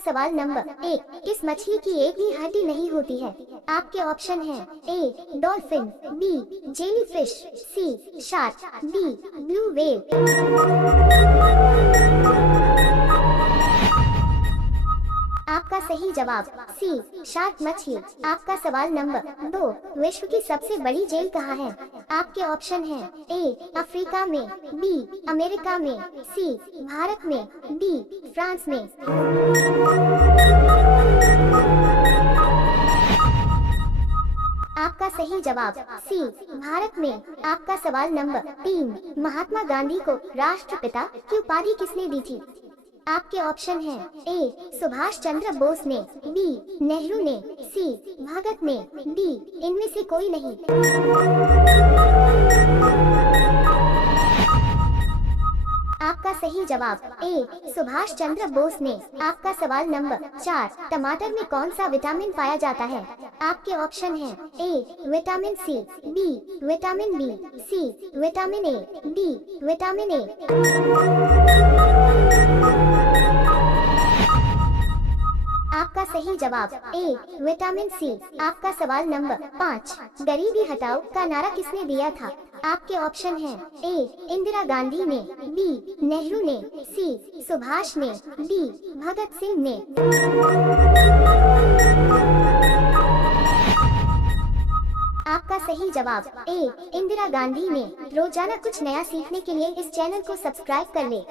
सवाल नंबर 1, किस मछली की एक भी हड्डी नहीं होती है? आपके ऑप्शन हैं ए डॉल्फिन, बी जेलीफिश, सी शार्क, डी ब्लू व्हेल। आपका सही जवाब सी शार्क मछली। आपका सवाल नंबर 2, विश्व की सबसे बड़ी जेल कहाँ है? आपके ऑप्शन हैं ए अफ्रीका में, बी अमेरिका में, सी भारत में, डी फ्रांस में। आपका सही जवाब सी भारत में। आपका सवाल नंबर 3, महात्मा गांधी को राष्ट्रपिता की उपाधि किसने दी थी? आपके ऑप्शन हैं ए सुभाष चंद्र बोस ने, बी नेहरू ने, सी भगत ने, डी इनमें से कोई नहीं। आपका सही जवाब ए सुभाष चंद्र बोस ने। आपका सवाल नंबर 4, टमाटर में कौन सा विटामिन पाया जाता है? आपके ऑप्शन हैं A vitamin C, B vitamin B, C vitamin A, D vitamin A. आपका सही जवाब ए विटामिन सी। आपका सवाल नंबर 5, गरीबी हटाओ का नारा किसने दिया था? आपके ऑप्शन हैं ए इंदिरा गांधी ने, बी नेहरू ने, सी सुभाष ने, डी भगत सिंह ने। आपका सही जवाब ए इंदिरा गांधी ने। रोजाना कुछ नया सीखने के लिए इस चैनल को सब्सक्राइब कर ले।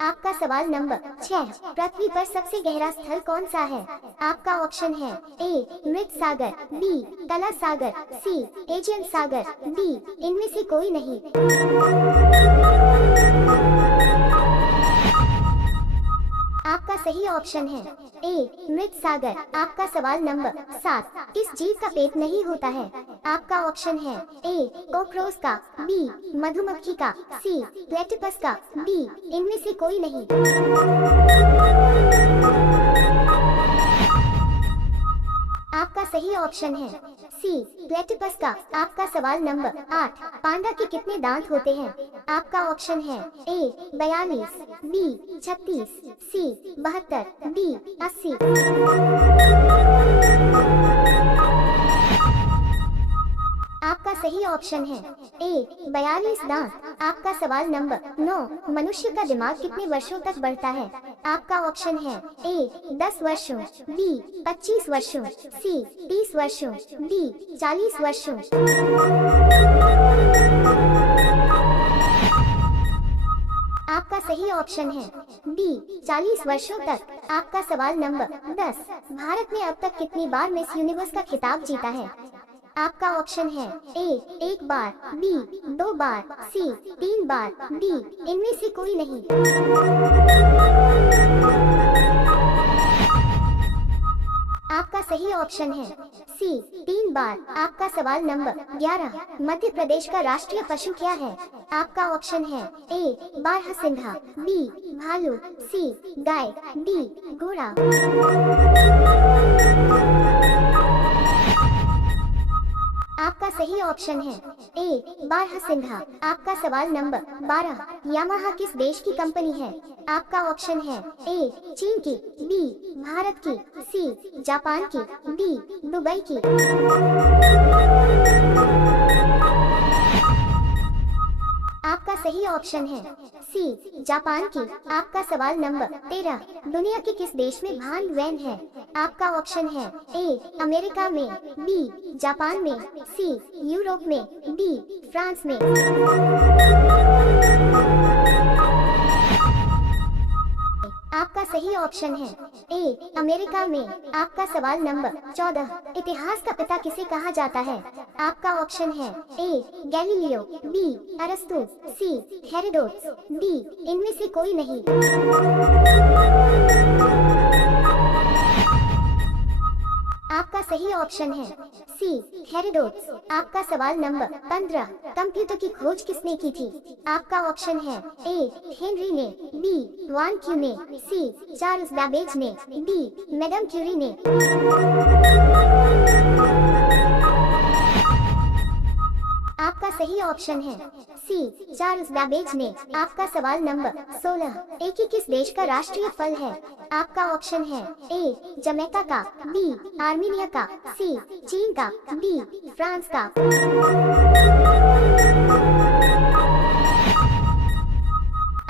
आपका सवाल नंबर 6, पृथ्वी पर सबसे गहरा स्थल कौन सा है? आपका ऑप्शन है ए मृत सागर, बी तला सागर, सी एजियन सागर, डी इनमें से कोई नहीं। आपका सही ऑप्शन है ए मृत सागर। आपका सवाल नंबर 7, किस जीव का पेट नहीं होता है? आपका ऑप्शन है ए कॉकरोच का, बी मधुमक्खी का, सी प्लेटिपस का, डी इनमें से कोई नहीं। आपका सही ऑप्शन है सी प्लेटिपस का। आपका सवाल नंबर 8, पांडा के कितने दांत होते हैं? आपका ऑप्शन है ए 42, बी 36, सी 72, डी 80। आपका सही ऑप्शन है ए 42 दांत। आपका सवाल नंबर 9, मनुष्य का दिमाग कितने वर्षों तक बढ़ता है? आपका ऑप्शन है ए 10 वर्षों, बी 25 वर्षों, सी 30 वर्षों, डी 40 वर्षों। आपका सही ऑप्शन है डी 40 वर्षों तक। आपका सवाल नंबर 10, भारत ने अब तक कितनी बार मिस यूनिवर्स का खिताब जीता है? आपका ऑप्शन है ए 1 बार, बी 2 बार, सी 3 बार, डी इनमें से कोई नहीं। आपका सही ऑप्शन है सी 3 बार। आपका सवाल नंबर 11, मध्य प्रदेश का राष्ट्रीय पशु क्या है? आपका ऑप्शन है ए बारहसिंघा, बी भालू, सी गाय, डी घोड़ा। आपका सही ऑप्शन है ए बारहसिंघा। आपका सवाल नंबर 12, यामाहा किस देश की कंपनी है? आपका ऑप्शन है ए चीन की, बी भारत की, सी जापान की, डी दुबई की। आपका सही ऑप्शन है सी जापान की। आपका सवाल नंबर 13, दुनिया के किस देश में भांग बैन है? आपका ऑप्शन है ए अमेरिका में, बी जापान में, सी यूरोप में, डी फ्रांस में। आपका सही ऑप्शन है ए अमेरिका में। आपका सवाल नंबर 14, इतिहास का पिता किसे कहा जाता है? आपका ऑप्शन है ए गैलीलियो, बी अरस्तु, सी हेरोडोटस, डी इनमें से कोई नहीं। आपका सही ऑप्शन है सी हेरोडोटस। आपका सवाल नंबर 15, कंप्यूटर की खोज किसने की थी? आपका ऑप्शन है ए हेनरी ने, बी वान क्यू ने, सी चार्ल्स बैबेज ने, डी मैडम क्यूरी ने। आपका आपका सही ऑप्शन है सी चार्ल्स बैबेज ने। आपका सवाल नंबर 16, एक ही किस देश का राष्ट्रीय फल है? आपका ऑप्शन है ए जमैका का, बी आर्मीनिया का, सी चीन का, डी फ्रांस का।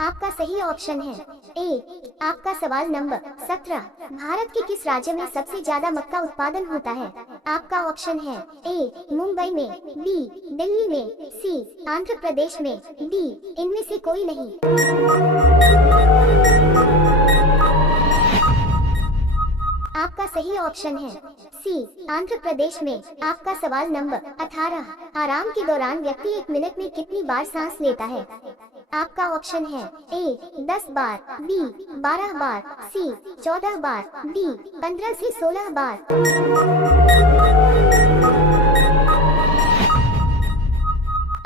आपका सही ऑप्शन है ए। आपका सवाल नंबर 17, भारत के किस राज्य में सबसे ज्यादा मक्का उत्पादन होता है? आपका ऑप्शन है ए मुंबई में, बी दिल्ली में, सी आंध्र प्रदेश में, डी इनमें से कोई नहीं। आपका सही ऑप्शन है सी आंध्र प्रदेश में। आपका सवाल नंबर 18, आराम के दौरान व्यक्ति 1 मिनट में कितनी बार सांस लेता है? आपका ऑप्शन है ए 10 बार, बी 12 बार, सी 14 बार, डी 15 से 16 बार।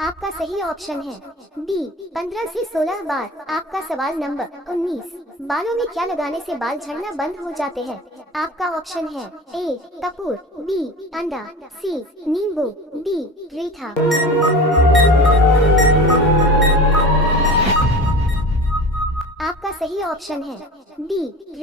आपका सही ऑप्शन है डी 15 से 16 बार। आपका सवाल नंबर 19, बालों में क्या लगाने से बाल झड़ना बंद हो जाते हैं? आपका ऑप्शन है ए कपूर, बी अंडा, सी नींबू, डी रीठा। आपका सही ऑप्शन है डी